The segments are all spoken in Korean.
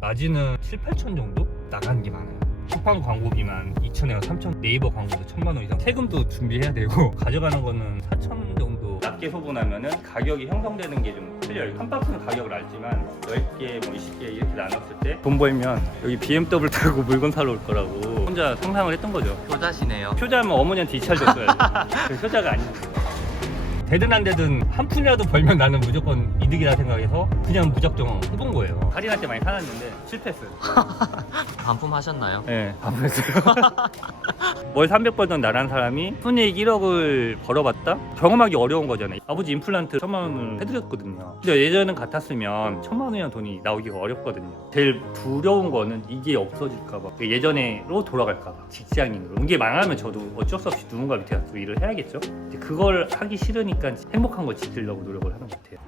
마진은 7, 8천 정도 나가는 게 많아요. 쿠팡 광고비만 2천에서 3천, 네이버 광고도 1,000만 원 이상, 세금도 준비해야 되고 가져가는 거는 4천 정도. 낮게 소분하면은 가격이 형성되는 게 좀 틀려요. 한 박스는 가격을 알지만 10개, 뭐 20개 이렇게 나눴을 때 돈 벌면 여기 BMW 타고 물건 사러 올 거라고 혼자 상상을 했던 거죠. 효자시네요. 효자면 어머니한테 이찰줬어야죠. 효자가 아니었어요. 되든 안 되든 한 푼이라도 벌면 나는 무조건 이득이라 생각해서 그냥 무작정 해본 거예요. 할인할 때 많이 사놨는데 실패했어요. 반품하셨나요? 네, 반품했어요. 월 300 벌던 나란 사람이 순이익 1억을 벌어봤다? 경험하기 어려운 거잖아요. 아버지 임플란트 1,000만 원을 해드렸거든요. 근데 예전은 같았으면 1,000만 원이라는 돈이 나오기가 어렵거든요. 제일 두려운 거는 이게 없어질까봐, 예전에로 돌아갈까봐, 직장인으로. 이게 망하면 저도 어쩔 수 없이 누군가 밑에 가서 일을 해야겠죠. 이제 그걸 하기 싫으니까 행복한 걸 지키려고 노력을 하는 것 같아요.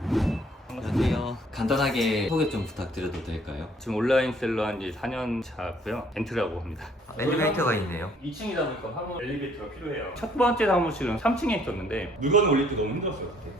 안녕하세요. 간단하게 소개 좀 부탁드려도 될까요? 지금 온라인 셀러 한 지 4년 차고요. 엔트라고 합니다. 엘리베이터가 있네요. 2층이다 보니까 화물 엘리베이터가 필요해요. 첫 번째 사무실은 3층에 있었는데 물건을 올릴 때 너무 힘들었어요. 그때.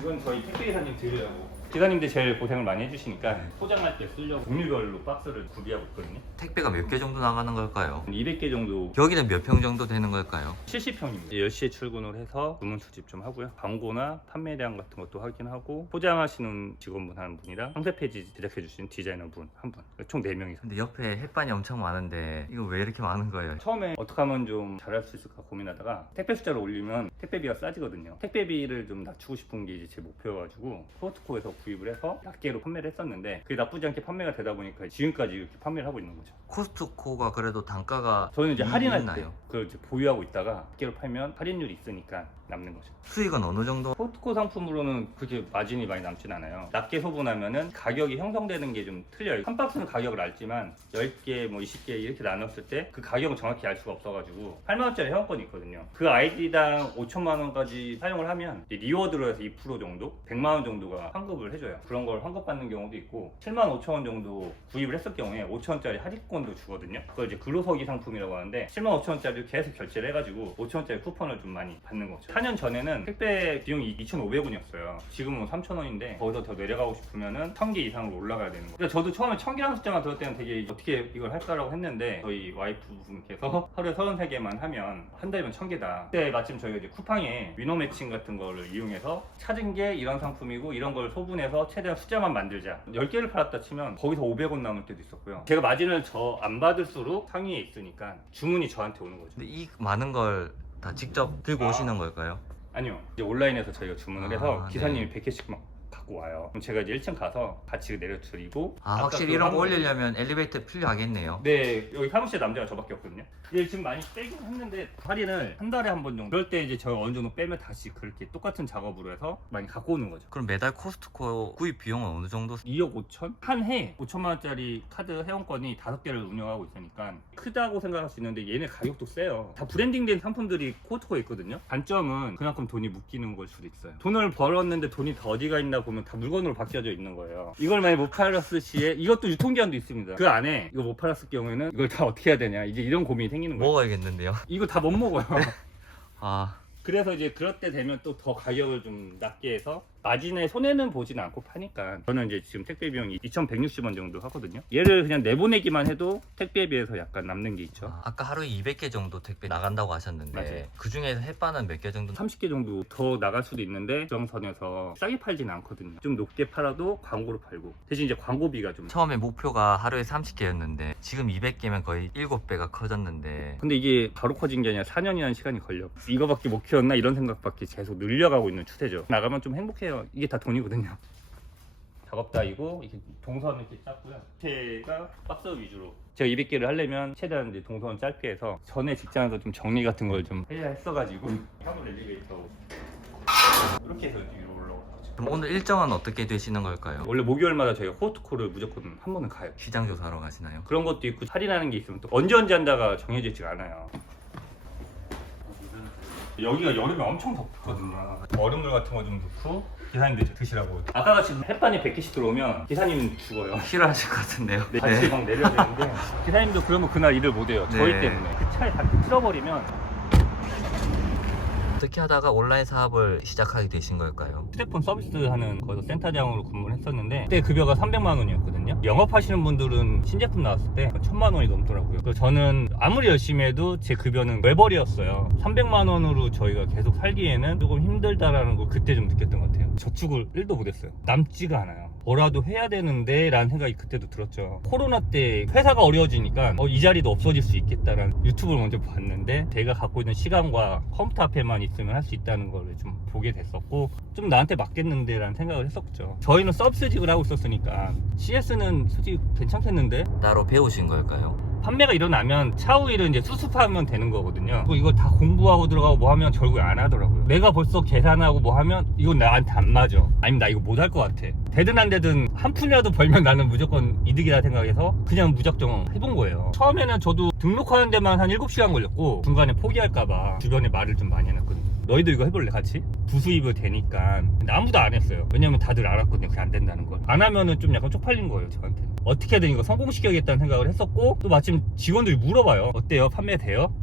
이건 저희 택배기사님 드리려고. 기사님들 제일 고생을 많이 해주시니까 포장할 때 쓰려고 종류별로 박스를 구비하고 있거든요. 택배가 몇 개 정도 나가는 걸까요? 200개 정도. 여기는 몇 평 정도 되는 걸까요? 70평입니다. 10시에 출근을 해서 주문 수집 좀 하고요. 광고나 판매량 같은 것도 확인하고, 포장하시는 직원분 한 분이랑 상세 페이지 제작해 주신 디자이너 분 한 분, 총 4명이서. 근데 옆에 햇반이 엄청 많은데 이거 왜 이렇게 많은 거예요? 처음에 어떻게 하면 좀 잘할 수 있을까 고민하다가 택배 숫자를 올리면 택배비가 싸지거든요. 택배비를 좀 낮추고 싶은 게 이제 제 목표여가지고 코스트코에서 구입을 해서 낮게로 판매를 했었는데, 그게 나쁘지 않게 판매가 되다 보니까 지금까지 이렇게 판매를 하고 있는 거죠. 코스트코가 그래도 단가가 저는 이제 할인할 때 있나요? 그걸 이제 보유하고 있다가 낮게로 팔면 할인율이 있으니까 남는 거죠. 수익은 어느 정도? 코스트코 상품으로는 그렇게 마진이 많이 남진 않아요. 낮게 소분하면은 가격이 형성되는 게 좀 틀려요. 한 박스는 가격을 알지만 10개, 뭐 20개 이렇게 나눴을 때 그 가격은 정확히 알 수가 없어가지고 8만 원짜리 회원권이 있거든요. 그 아이디당 5천만 원까지 사용을 하면 리워드로 해서 2% 정도, 100만 원 정도가 환급을 해줘요. 그런 걸 환급받는 경우도 있고, 7만 5천 원 정도 구입을 했을 경우에 5천 원짜리 할인권도 주거든요. 그걸 이제 근로서기 상품이라고 하는데 7만 5천 원짜리를 계속 결제를 해가지고 5천 원짜리 쿠폰을 좀 많이 받는 거죠. 4년 전에는 택배 비용이 2,500원이었어요. 지금은 3,000원인데 거기서 더 내려가고 싶으면은 1,000개 이상으로 올라가야 되는 거예요. 그러니까 저도 처음에 1,000개라는 숫자만 들을 때는 되게 어떻게 이걸 할까라고 했는데, 저희 와이프분께서 하루에 33개만 하면 한 달이면 1,000개다. 그때 마침 저희가 이제 쿠팡에 위너 매칭 같은 거를 이용해서 찾은 게 이런 상품이고 이런 걸 소분해서 최대한 숫자만 만들자. 10개를 팔았다 치면 거기서 500원 남을 때도 있었고요. 제가 마진을 저 안 받을수록 상위에 있으니까 주문이 저한테 오는 거죠. 근데 이 많은 걸 다 직접 들고 오시는 걸까요? 아니요. 이제 온라인에서 저희가 주문을 해서 네. 기사님이 100개씩 막 갖고 와요. 그럼 제가 이제 1층 가서 같이 내려드리고. 확실히 그 이런 거 화물- 올리려면 엘리베이터 필요하겠네요. 네, 여기 사무실에 남자가 저밖에 없거든요. 이제 지금 많이 빼긴 했는데 할인을 한 달에 한 번 정도. 그럴 때 이제 저 어느 정도 빼면 다시 그렇게 똑같은 작업으로 해서 많이 갖고 오는 거죠. 그럼 매달 코스트코 구입 비용은 어느 정도? 2억 5천? 한 해 5천만 원짜리 카드 회원권이 5개를 운영하고 있으니까 크다고 생각할 수 있는데, 얘네 가격도 세요. 다 브랜딩된 상품들이 코스트코에 있거든요. 단점은 그만큼 돈이 묶이는 걸 수도 있어요. 돈을 벌었는데 돈이 다 어디가 있나 보면 다 물건으로 바뀌어져 있는 거예요. 이걸 만약 못 팔았을 시에, 이것도 유통기한도 있습니다. 그 안에 이거 못 팔았을 경우에는 이걸 다 어떻게 해야 되냐, 이제 이런 고민이 생기는 거예요. 먹어야겠는데요. 이거 다 못 먹어요. 아, 그래서 이제 그럴 때 되면 또 더 가격을 좀 낮게 해서 마진에 손해는 보진 않고 파니까. 저는 이제 지금 택배 비용이 2,160원 정도 하거든요. 얘를 그냥 내보내기만 해도 택배에 비해서 약간 남는 게 있죠. 아까 하루에 200개 정도 택배 나간다고 하셨는데 맞아요. 그 중에서 햇반은 몇 개 정도? 30개 정도 더 나갈 수도 있는데 정선에서 싸게 팔지는 않거든요. 좀 높게 팔아도 광고로 팔고, 대신 이제 광고비가 좀. 처음에 목표가 하루에 30개였는데 지금 200개면 거의 7배가 커졌는데, 근데 이게 바로 커진 게 아니라 4년이라는 시간이 걸려. 이거밖에 못 키웠나 이런 생각밖에 계속 늘려가고 있는 추세죠. 나가면 좀 행복해요. 이게 다 돈이거든요. 작업대이고 이렇게 동선 이렇게 짰고요. 밑에가 박스 위주로. 제가 200개를 하려면 최대한 이제 동선 짧게 해서 전에 직장에서 좀 정리 같은 걸 좀 해야 했어가지고 화물 엘리베이터 이렇게 해서 위로 올라오죠. 그럼 오늘 일정은 어떻게 되시는 걸까요? 원래 목요일마다 저희가 코스트코를 무조건 한 번은 가요. 시장 조사하러 가시나요? 그런 것도 있고, 할인하는 게 있으면 또 언제 한다가 정해지지가 않아요. 여기가 여름에 엄청 덥거든요. 얼음물 같은 거 좀 넣고 기사님들 드시라고. 아까 같이 햇반이 100개씩 들어오면 기사님은 죽어요. 싫어하실 것 같은데요. 네, 같이 막 내려야 되는데 기사님도 그러면 그날 일을 못 해요. 저희 네. 때문에. 그 차에 다 틀어버리면. 어떻게 어떻게 하다가 온라인 사업을 시작하게 되신 걸까요? 휴대폰 서비스 하는 거기서 센터장으로 근무를 했었는데 그때 급여가 300만 원이었거든요. 영업하시는 분들은 신제품 나왔을 때 1000만 원이 넘더라고요. 그래서 저는 아무리 열심히 해도 제 급여는 외벌이었어요. 300만 원으로 저희가 계속 살기에는 조금 힘들다라는 걸 그때 좀 느꼈던 것 같아요. 저축을 1도 못했어요. 남지가 않아요. 뭐라도 해야 되는데 라는 생각이 그때도 들었죠. 코로나 때 회사가 어려워지니까 이 자리도 없어질 수 있겠다라는 유튜브를 먼저 봤는데 제가 갖고 있는 시간과 컴퓨터 앞에만 있으면 할 수 있다는 걸 좀 보게 됐었고 좀 나한테 맞겠는데 라는 생각을 했었죠. 저희는 서비스직을 하고 있었으니까 CS는 솔직히 괜찮겠는데 따로 배우신 걸까요? 판매가 일어나면 차후일은 이제 수습하면 되는 거거든요. 그리고 이거 다 공부하고 들어가고 뭐 하면 결국에 안 하더라고요. 내가 벌써 계산하고 뭐 하면 이건 나한테 안 맞아. 아니면 나 이거 못 할 것 같아. 되든 안 되든 한 푼이라도 벌면 나는 무조건 이득이라 생각해서 그냥 무작정 해본 거예요. 처음에는 저도 등록하는 데만 한 7시간 걸렸고 중간에 포기할까봐 주변에 말을 좀 많이 해놨거든요. 너희도 이거 해볼래 같이? 부수입을 되니까. 근데 아무도 안 했어요. 왜냐면 다들 알았거든요. 그게 안 된다는 걸. 안 하면은 좀 약간 쪽팔린 거예요, 저한테는. 어떻게든 이거 성공시켜야겠다는 생각을 했었고 또 마침 직원들이 물어봐요. 어때요? 판매돼요?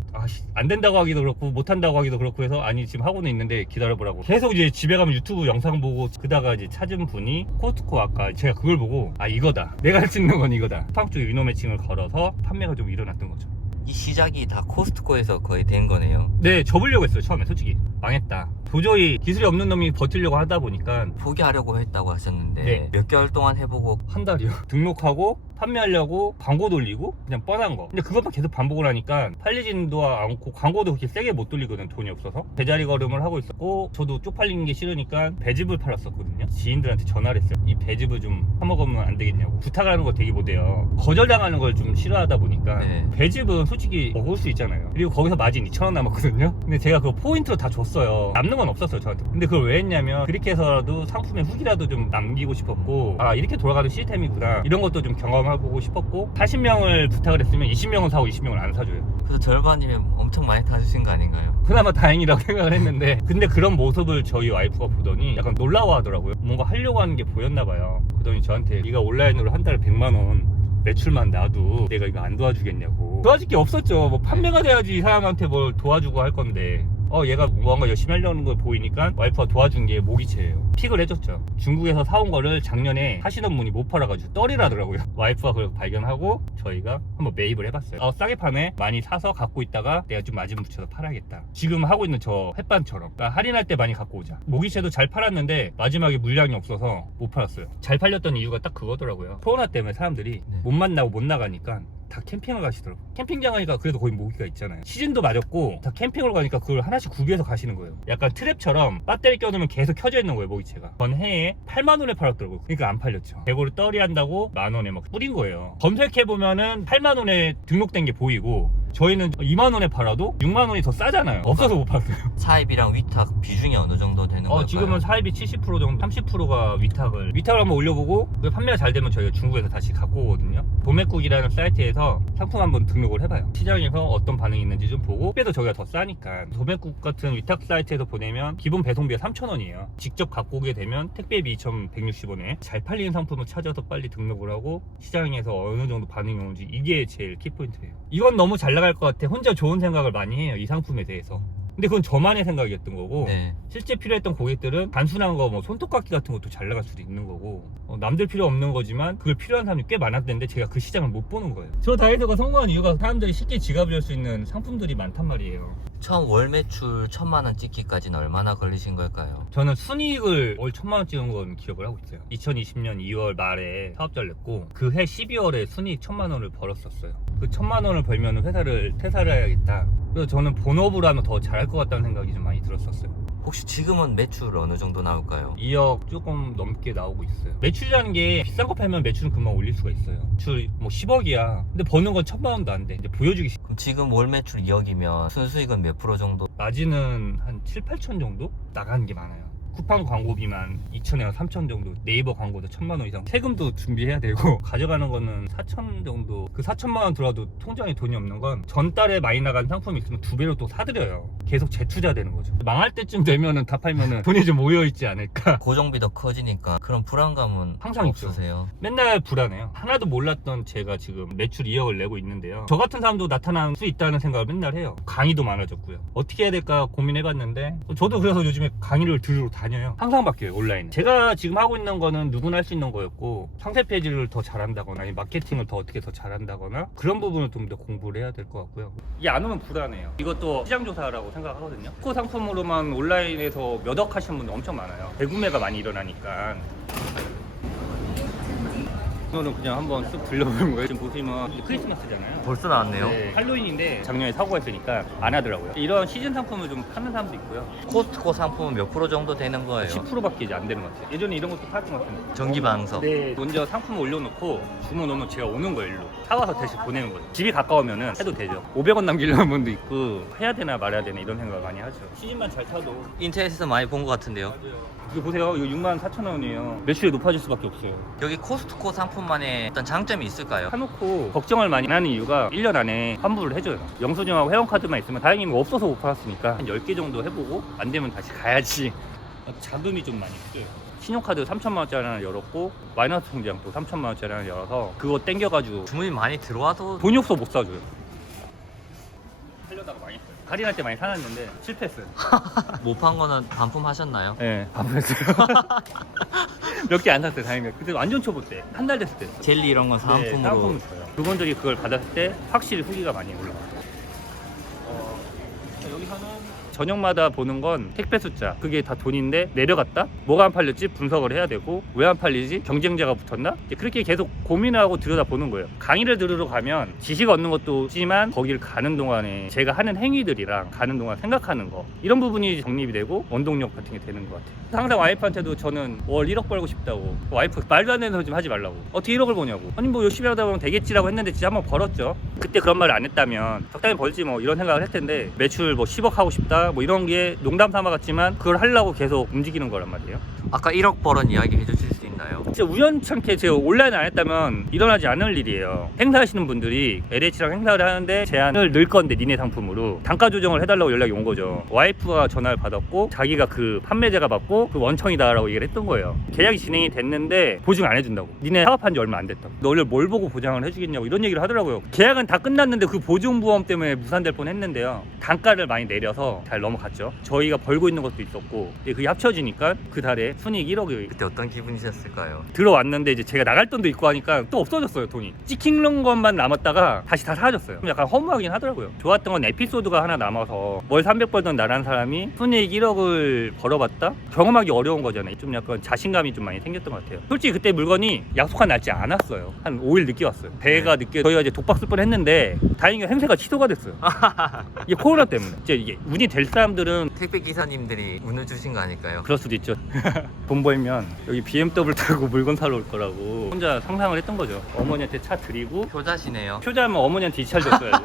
안 된다고 하기도 그렇고 못 한다고 하기도 그렇고 해서 아니 지금 하고는 있는데 기다려보라고 계속 이제 집에 가면 유튜브 영상 보고 그다가 이제 찾은 분이 코스트코 아까 제가 그걸 보고 이거다. 내가 할 수 있는 건 이거다. 쿠팡 쪽 위노 매칭을 걸어서 판매가 좀 일어났던 거죠. 이 시작이 다 코스트코에서 거의 된 거네요. 네, 접으려고 했어요. 처음에 솔직히 망했다. 도저히 기술이 없는 놈이 버티려고 하다 보니까 포기하려고 했다고 하셨는데 네. 몇 개월 동안 해보고 한 달이요. 등록하고 판매하려고 광고 돌리고 그냥 뻔한 거. 근데 그것만 계속 반복을 하니까 팔리지도 않고 광고도 그렇게 세게 못 돌리거든. 돈이 없어서. 제자리 걸음을 하고 있었고 저도 쪽팔리는 게 싫으니까 배즙을 팔았었거든요. 지인들한테 전화를 했어요. 이 배즙을 좀 사먹으면 안 되겠냐고. 부탁을 하는 거 되게 못해요. 거절당하는 걸 좀 싫어하다 보니까 네. 배즙은 솔직히 먹을 수 있잖아요. 그리고 거기서 마진 2,000원 남았거든요. 근데 제가 그거 포인트로 다 줬어요. 남는 건 없었어요 저한테. 근데 그걸 왜 했냐면 그렇게 해서라도 상품의 후기라도 좀 남기고 싶었고 이렇게 돌아가는 시스템이구나 이런 것도 좀 경험해보고 싶었고 40명을 부탁을 했으면 20명은 사고 20명은 안 사줘요. 그래서 절반이면 엄청 많이 타주신 거 아닌가요? 그나마 다행이라고 생각을 했는데 근데 그런 모습을 저희 와이프가 보더니 약간 놀라워하더라고요. 뭔가 하려고 하는 게 보였나 봐요. 그러더니 저한테 네가 온라인으로 한 달에 100만 원 매출만 놔도 내가 이거 안 도와주겠냐고. 도와줄 게 없었죠. 뭐 판매가 돼야지 이 사람한테 뭘 도와주고 할 건데 얘가 뭔가 열심히 하려는 걸 보이니까 와이프가 도와준 게 모기채예요. 픽을 해줬죠. 중국에서 사온 거를 작년에 하시던 분이 못 팔아가지고 떨이라더라고요. 와이프가 그걸 발견하고 저희가 한번 매입을 해봤어요. 싸게 파네? 많이 사서 갖고 있다가 내가 좀 마진 붙여서 팔아야겠다. 지금 하고 있는 저 햇반처럼 그러니까 할인할 때 많이 갖고 오자. 모기채도 잘 팔았는데 마지막에 물량이 없어서 못 팔았어요. 잘 팔렸던 이유가 딱 그거더라고요. 코로나 때문에 사람들이 못 만나고 못 나가니까 다 캠핑을 가시더라고요. 캠핑장 가니까 그래도 거기 모기가 있잖아요. 시즌도 맞았고 다 캠핑을 가니까 그걸 하나씩 구비해서 가시는 거예요. 약간 트랩처럼 배터리 껴두면 계속 켜져 있는 거예요 모기채가. 전 해에 8만 원에 팔았더라고요. 그러니까 안 팔렸죠. 재고를 떨이한다고 만 원에 막 뿌린 거예요. 검색해보면은 8만 원에 등록된 게 보이고 저희는 2만 원에 팔아도 6만 원이 더 싸잖아요. 없어서 못 팔았어요. 사입이랑 위탁 비중이 어느 정도 되는 걸까요? 지금은 사입이 70% 정도, 30%가 위탁을 한번 올려보고 판매가 잘 되면 저희가 중국에서 다시 갖고 오거든요. 도매국이라는 사이트에서 상품 한번 등록을 해봐요. 시장에서 어떤 반응이 있는지 좀 보고 그래도 저희가 더 싸니까. 도매국 같은 위탁 사이트에서 보내면 기본 배송비가 3,000원이에요. 직접 갖고 오게 되면 택배비 2,160원에 잘 팔리는 상품을 찾아서 빨리 등록을 하고 시장에서 어느 정도 반응이 오는지 이게 제일 키포인트예요. 이건 너무 잘 나갈 것 같아. 혼자 좋은 생각을 많이 해요. 이 상품에 대해서. 근데 그건 저만의 생각이었던 거고 네. 실제 필요했던 고객들은 단순한 거 뭐 손톱깎이 같은 것도 잘 나갈 수도 있는 거고 남들 필요 없는 거지만 그걸 필요한 사람이 꽤 많았는데 제가 그 시장을 못 보는 거예요. 저 다이소가 성공한 이유가 사람들이 쉽게 지갑을 열 수 있는 상품들이 많단 말이에요. 처음 월 매출 1,000만 원 찍기까지는 얼마나 걸리신 걸까요? 저는 순이익을 월 1,000만 원 찍은 건 기억을 하고 있어요. 2020년 2월 말에 사업자를 냈고 그 해 12월에 순이익 1,000만 원을 벌었었어요. 그 1,000만 원을 벌면 회사를 퇴사를 해야겠다. 그래서 저는 본업으로 하면 더 잘할 것 같다는 생각이 좀 많이 들었었어요. 혹시 지금은 매출 어느 정도 나올까요? 2억 조금 넘게 나오고 있어요. 매출이라는 게 비싼 거 팔면 매출은 금방 올릴 수가 있어요. 매출 뭐 10억이야. 근데 버는 건 1,000만 원도 안 돼. 이제 보여주기 싫어. 그럼 지금 월 매출 2억이면 순수익은 몇 프로 정도? 마진은 한 7, 8천 정도 나가는 게 많아요. 쿠팡 광고비만 2,000에서 3,000 정도, 네이버 광고도 1,000만 원 이상, 세금도 준비해야 되고 가져가는 거는 4,000 정도. 그 4,000만 원 들어와도 통장에 돈이 없는 건 전달에 많이 나간 상품이 있으면 2배로 또 사드려요. 계속 재투자되는 거죠. 망할 때쯤 되면은 다 팔면은 돈이 좀 모여있지 않을까. 고정비도 커지니까 그런 불안감은 항상 있죠. 없으세요? 맨날 불안해요. 하나도 몰랐던 제가 지금 매출 2억을 내고 있는데요. 저 같은 사람도 나타날 수 있다는 생각을 맨날 해요. 강의도 많아졌고요. 어떻게 해야 될까 고민해봤는데, 저도 그래서 요즘에 강의를 들으러 다녀요. 항상 바뀌어요, 온라인. 제가 지금 하고 있는 거는 누구나 할 수 있는 거였고, 상세 페이지를 더 잘한다거나 아니면 마케팅을 더 어떻게 더 잘한다거나 그런 부분을 좀 더 공부를 해야 될 것 같고요. 이게 안 오면 불안해요. 이것도 시장조사라고 생각하거든요. 코 상품으로만 온라인에서 몇 억 하시는 분들 엄청 많아요. 대구매가 많이 일어나니까. 오늘은 그냥 한번 쓱 들려보는 거예요. 지금 보시면 이제 크리스마스잖아요. 벌써 나왔네요. 네, 할로윈인데 작년에 사고가 있으니까 안 하더라고요. 이런 시즌 상품을 좀 파는 사람도 있고요. 코스트코 상품은 몇 프로 정도 되는 거예요? 10%밖에 이제 안 되는 것 같아요. 예전에 이런 것도 팔았던 것 같은데. 전기방석. 네, 먼저 상품을 올려놓고 주문 오면 제가 오는 거예요, 일로. 사와서 대신 보내는 거예요. 집이 가까우면은 해도 되죠. 500원 남기려는 분도 있고, 해야 되나 말아야 되나 이런 생각을 많이 하죠. 시즌만 잘 타도. 인터넷에서 많이 본 것 같은데요. 이거 보세요. 이거 64,000원이에요. 매출이 높아질 수밖에 없어요. 여기 코스트코 상품만의 어떤 장점이 있을까요? 사놓고 걱정을 많이 하는 이유가 1년 안에 환불을 해줘요. 영수증하고 회원카드만 있으면 다행히 뭐 없어서 못 팔았으니까 한 10개 정도 해보고 안 되면 다시 가야지. 자금이 좀 많이 필요해요. 신용카드 3,000만 원짜리 하나 열었고 마이너스 통장도 3,000만 원짜리 하나 열어서 그거 땡겨가지고 주문이 많이 들어와도 돈이 없어 못 사줘요. 하려다가 많이 했어요. 할인할 때 많이 사놨는데 실패했어요. 못 판 거는 반품하셨나요? 네, 반품했어요. 몇 개 안 샀어요, 다행히. 그때 완전 초보 때, 한 달 됐을 때. 젤리 이런 건 사은품으로. 네, 사은품을 줘요. 그분들이 그걸 받았을 때 확실히 후기가 많이 올라와요. 여기서는 저녁마다 보는 건 택배 숫자, 그게 다 돈인데 내려갔다? 뭐가 안 팔렸지? 분석을 해야 되고, 왜 안 팔리지? 경쟁자가 붙었나? 이제 그렇게 계속 고민하고 들여다보는 거예요. 강의를 들으러 가면 지식 얻는 것도 있지만 거길 가는 동안에 제가 하는 행위들이랑 가는 동안 생각하는 거, 이런 부분이 정립이 되고 원동력 같은 게 되는 것 같아요. 항상 와이프한테도 저는 월 1억 벌고 싶다고, 와이프 말도 안 되는 소리 좀 하지 말라고, 어떻게 1억을 버냐고, 아니 뭐 열심히 하다 보면 되겠지라고 했는데 진짜 한번 벌었죠. 그때 그런 말을 안 했다면 적당히 벌지 뭐 이런 생각을 했을 텐데, 매출 뭐 10억 하고 싶다 뭐 이런 게 농담 삼아 같지만 그걸 하려고 계속 움직이는 거란 말이에요. 아까 1억 벌은 이야기 해주실 수 있나요? 진짜 우연찮게 제가 온라인 안 했다면 일어나지 않을 일이에요. 행사하시는 분들이 LH랑 행사를 하는데 제안을 넣을 건데 니네 상품으로 단가 조정을 해달라고 연락이 온 거죠. 와이프가 전화를 받았고 자기가 그 판매자가 받고 그 원청이다라고 얘기를 했던 거예요. 계약이 진행이 됐는데 보증 안 해준다고. 니네 사업한 지 얼마 안 됐다고. 너를 뭘 보고 보장을 해주겠냐고 이런 얘기를 하더라고요. 계약은 다 끝났는데 그 보증보험 때문에 무산될 뻔했는데요. 단가를 많이 내려서 잘 넘어갔죠. 저희가 벌고 있는 것도 있었고, 근데 그게 합쳐지니까 그 달에 순이익 1억이 그때 어떤 기분이셨을까요? 들어왔는데 이제 제가 나갈 돈도 있고 하니까 또 없어졌어요, 돈이. 찍힌 것만 남았다가 다시 다 사라졌어요. 약간 허무하긴 하더라고요. 좋았던 건 에피소드가 하나 남아서 월 300 벌던 나란 사람이 순이익 1억을 벌어봤다? 경험하기 어려운 거잖아요. 좀 약간 자신감이 좀 많이 생겼던 것 같아요. 솔직히 그때 물건이 약속한 날짜 안 왔어요. 한 5일 늦게 왔어요. 배가 늦게, 저희가 이제 독박 쓸 뻔했는데 다행히 행세가 취소가 됐어요. 이게 코로나 때문에. 이제 이게 운이 될 사람들은 택배 기사님들이 운을 주신 거 아닐까요? 그럴 수도 있죠. 돈 벌면 여기 BMW 타고 물건 사러 올 거라고 혼자 상상을 했던 거죠. 어머니한테 차 드리고, 효자시네요. 표자면 어머니한테 이차를 줬어야죠.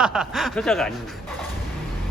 표자가 아닌데.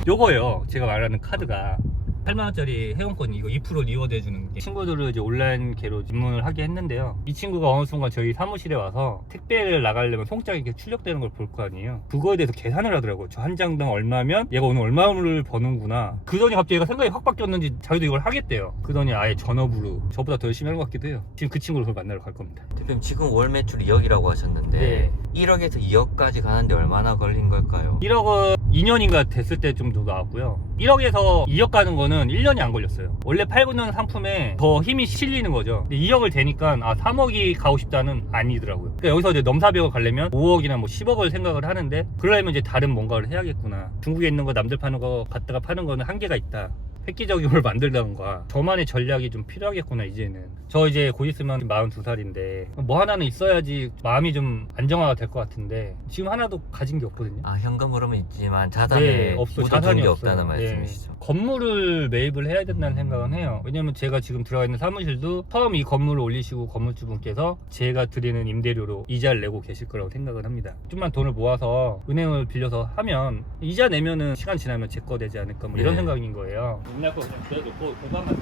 요거예요. 제가 말하는 카드가 8만원짜리 회원권, 이거 2% 리워드 해주는 게, 친구들을 이제 온라인계로 입문을 하게 했는데요. 이 친구가 어느 순간 저희 사무실에 와서 택배를 나가려면 송장이 이렇게 출력되는 걸 볼 거 아니에요. 그거에 대해서 계산을 하더라고요. 저 한 장당 얼마면 얘가 오늘 얼마를 버는구나. 그러더니 갑자기 얘가 생각이 확 바뀌었는지 자기도 이걸 하겠대요. 그러더니 아예 전업으로 저보다 더 열심히 하는 것 같기도 해요. 지금 그 친구를 그걸 만나러 갈 겁니다. 대표님 지금 월 매출 2억이라고 하셨는데 네. 1억에서 2억까지 가는데 얼마나 걸린 걸까요? 1억은 2년인가 됐을 때 좀 더 나왔고요. 1억에서 2억 가는 거는 1년이 안 걸렸어요. 원래 팔고 있는 상품에 더 힘이 실리는 거죠. 근데 2억을 되니까 3억이 가고 싶다는 아니더라고요. 그러니까 여기서 이제 넘사벽을 가려면 5억이나 뭐 10억을 생각을 하는데, 그러려면 이제 다른 뭔가를 해야겠구나. 중국에 있는 거 남들 파는 거 갖다가 파는 거는 한계가 있다. 획기적인 걸 만들던가 저만의 전략이 좀 필요하겠구나 이제는. 저 이제 곧 있으면 42살인데 뭐 하나는 있어야지 마음이 좀 안정화가 될 것 같은데 지금 하나도 가진 게 없거든요. 아, 현금 흐름은 있지만 자산에 네, 없어요. 묻어둔 자산이 게 없어요. 없다는 네. 말씀이시죠. 건물을 매입을 해야 된다는 생각은 해요. 왜냐면 제가 지금 들어가 있는 사무실도 처음 이 건물을 올리시고 건물주분께서 제가 드리는 임대료로 이자를 내고 계실 거라고 생각을 합니다. 좀만 돈을 모아서 은행을 빌려서 하면 이자 내면은 시간 지나면 제 거 되지 않을까 뭐 이런 네. 생각인 거예요. 옛날 거 그냥 그래도 보관만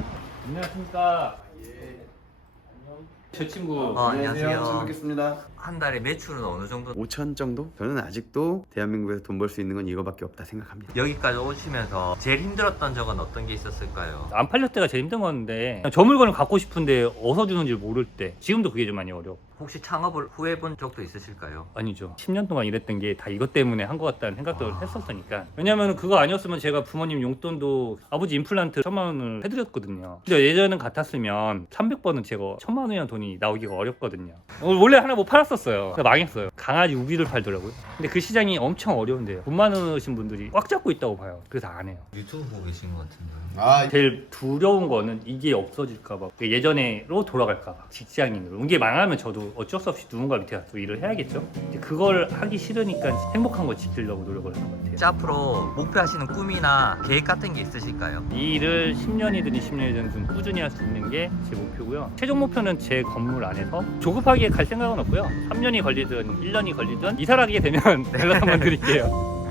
안녕하십니까. 제 친구 안녕하세요. 처음 뵙겠습니다. 한 달에 매출은 어느 정도? 5천 정도? 저는 아직도 대한민국에서 돈 벌 수 있는 건 이거밖에 없다 생각합니다. 여기까지 오시면서 제일 힘들었던 적은 어떤 게 있었을까요? 안 팔릴 때가 제일 힘든 건데 저 물건을 갖고 싶은데 어디서 주는지 모를 때 지금도 그게 좀 많이 어려워. 혹시 창업을 후회해본 적도 있으실까요? 아니죠. 10년 동안 일했던 게 다 이것 때문에 한 것 같다는 생각도 했었으니까. 왜냐면 그거 아니었으면 제가 부모님 용돈도 아버지 임플란트 1,000만 원을 해드렸거든요. 근데 예전은 같았으면 300번은 제가 1,000만 원이라는 돈이 나오기가 어렵거든요. 원래 하나 못 팔았었어요. 망했어요. 강아지 우비를 팔더라고요. 근데 그 시장이 엄청 어려운데요. 돈 많으신 분들이 꽉 잡고 있다고 봐요. 그래서 안 해요. 유튜브 보고 계신 것 같은데요. 제일 두려운 거는 이게 없어질까봐, 예전에로 돌아갈까봐. 직장인으로 이게 망하면 저도 어쩔 수 없이 누군가 밑에 가서 일을 해야겠죠. 근데 그걸 하기 싫으니까 행복한 거 지키려고 노력을 하는 것 같아요. 진짜 앞으로 목표하시는 꿈이나 계획 같은 게 있으실까요? 이 일을 10년이든 20년이든 좀 꾸준히 할 수 있는 게 제 목표고요. 최종 목표는 제 건물 안에서 조급하게 갈 생각은 없고요. 3년이 걸리든 1년이 걸리든 이사를 하게 되면 연락 한번 드릴게요.